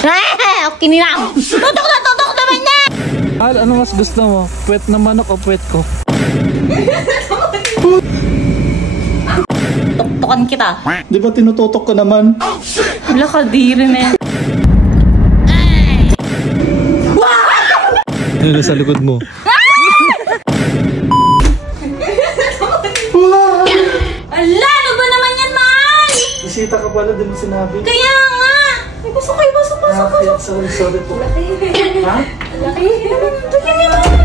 Okay lang. Tutok naman na! Mahal, ano mas gusto mo? Puwet na manok o puwet ko? Tuktukan kita. Di ba tinututok ko naman? Wala ka, diri na yan. Ano sa likod mo? Ala, ano ba naman yan, mahal? Bisita ka pala, di mo sinabi. Kaya nga! Ay, pasok. Sorry po. Ha? Laki. Tingin niya, mahal.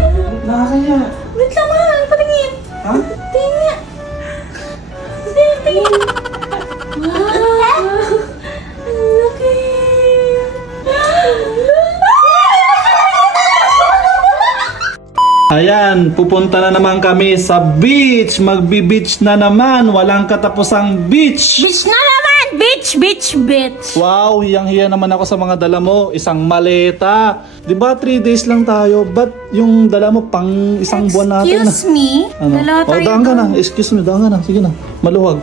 Nakakaya. Wait lang, mahal. Patingin. Ha? Tingin niya. Tingin. Wow. Laki. Ayan, pupunta na naman kami sa beach. Magbi-beach na naman. Walang katapusang beach. Beach na naman! Beach! Wow, hiyang-hiya naman ako sa mga dala mo. Isang maleta. Diba 3 days lang tayo? Ba't yung dala mo pang isang buwan natin? Excuse me? Ano? Dalawa tayo. Daan ka na. Excuse me, daan ka na. Sige na. Maluwag.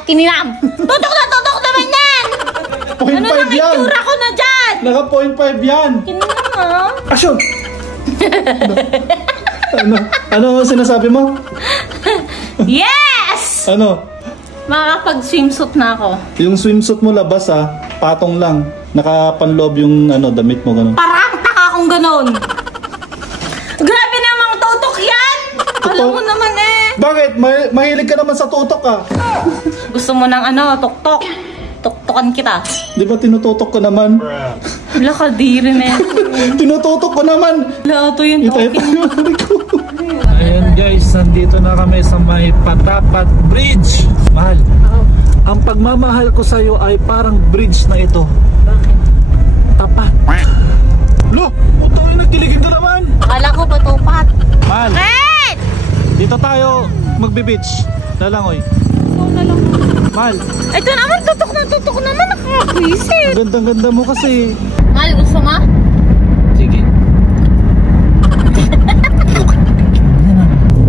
Okay lang. Tutok naman yan! Ano lang itsura ko na dyan? Naka 0.5 yan. Kinala mo? Action! Ano sinasabi mo? Yes! Ano? Makakapag-swimsuit na ako. Yung swimsuit mo labas patong lang. Nakapanloob yung damit mo ganun. Parang taka akong ganon. Grabe namang tutok yan! Alam mo naman Bakit? Mahilig ka naman sa tutok Gusto mo ng tuktok. Tuktokan kita. Di ba tinututok ko naman? Wala ka, diri na yan. Tinututok ko naman! Wala, ito yung talking. Ayan guys, nandito na kami sa may Patapat Bridge. Mahal, ang pagmamahal ko sa'yo ay parang bridge na ito. Bakit? Tapat. Lo, puto yung nagkiligid na naman. Akala ko patupat. Mahal, Bakit? dito tayo magbe-beach. Lalangoy. Ikaw na lang. Mahal. Ito naman, tutok naman. Nakakwisit. Ganda-ganda mo kasi. Mahal, gusto mo? Sige.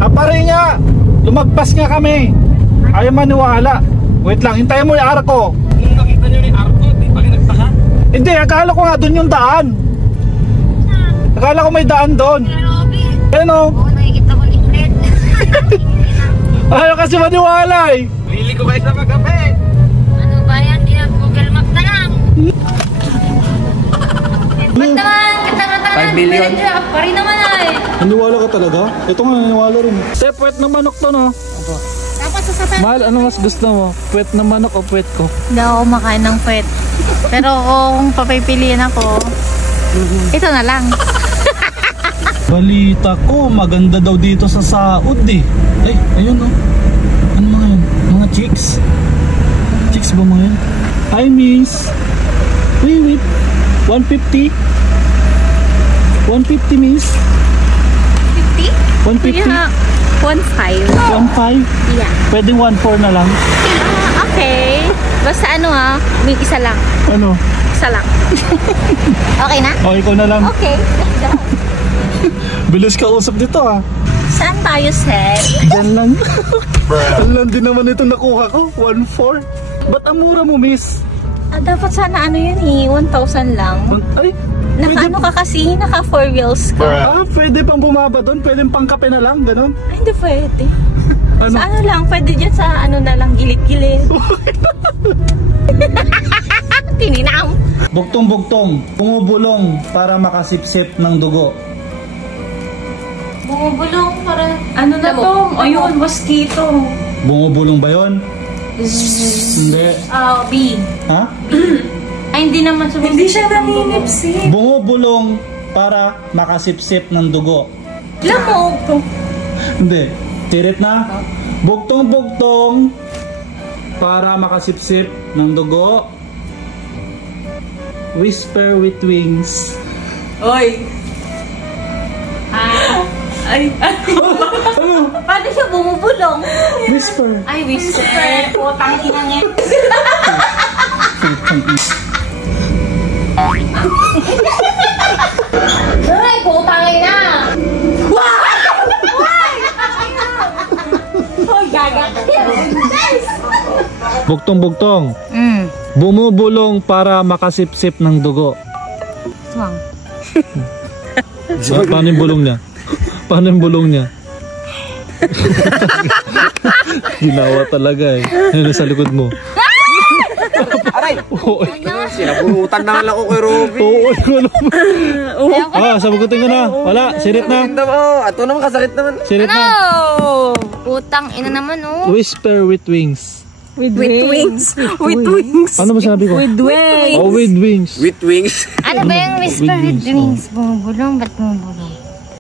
Apare nga! Lumagpas nga kami. Ayaw maniwala. Wait lang, hintayin mo yung arko. Nung nakita nyo yung arko, di ba kayo nagsaka? Hindi, akala ko nga doon yung daan. Akala ko may daan doon. Ano? Oo, nakikita ko ni Fred. Ayaw kasi maniwala Lili ko ba isa magkape? Ano ba yan? Di na Google Map na lang. Ba't naman? Katanga-tanga 5 billion. Pa rin naman Naniwala ka talaga? Ito nga naniwala rin. Puwet na manok to no? Dapat sasabihin. Mahal, ano mas gusto mo? Puwet na manok o puwet ko? Hindi ako makain ng pet. Pero kung papipiliin ako, ito na lang. Balita ko, maganda daw dito sa Saud Ay, ayun Ano mga yun? Mga chicks? Chicks ba mga yun? Hi miss! Wait 150? 150 miss? 50? 150? Yeah, 1.5. 1.5? Yeah. Pwede 1.4 na lang? Okay. Basta may isa lang. Ano? Isa lang. Okay na? O, ikaw na lang. Okay. Bilis ka usap dito Saan tayo, Seth? Diyan lang. Alam din naman ito nakuha ko. 1.4. Ba't ang mura mo, miss? Dapat sana 1,000 lang. Ay, Naka ka kasi? Naka 4 wheels ka. pwede pang bumaba doon? Pwede pang kape na lang? Ganon? Ay, hindi pwede. Ano? Sa lang, pwede dyan sa na lang, gilid-gilid. Tininam. Bugtong-bugtong. Bumubulong para makasipsip ng dugo. Bumubulong para... Ano na to? Ayun, mosquito. Bumubulong ba yun? Hindi. B. Ha? Ay, hindi naman sumisip. Hindi siya naninipsip. Bumubulong para makasipsip ng dugo. Lamog. Hindi. Tirit na. Bugtong-bugtong para makasipsip ng dugo. Whisper with wings. Oy. Ay. Paano siya bumubulong? Whisper. Ay, whisper. Putang ina niya. Ay, putang ina. Wow! Ay! Oh, gaga. Bugtong-bugtong. Mm. Bumubulong para makasipsip ng dugo. Swang. Paano yung bulong niya? Paano yung bulong niya? Ginawa talaga eh. Yan sa likod mo. Aray! Oo. Sinabunutan na lang ako kay Robby. Oo. Sabugutin ko na. Wala. Sirit na. Ato naman kasakit naman. Sirit na. Oh! Putang ina naman, oh. Whisper with wings. With wings. With wings. Ano ba sinabi ko? With wings. Oh, with wings. With wings. Ano ba yung whisper with wings? Bumubulong? Ba't bumubulong?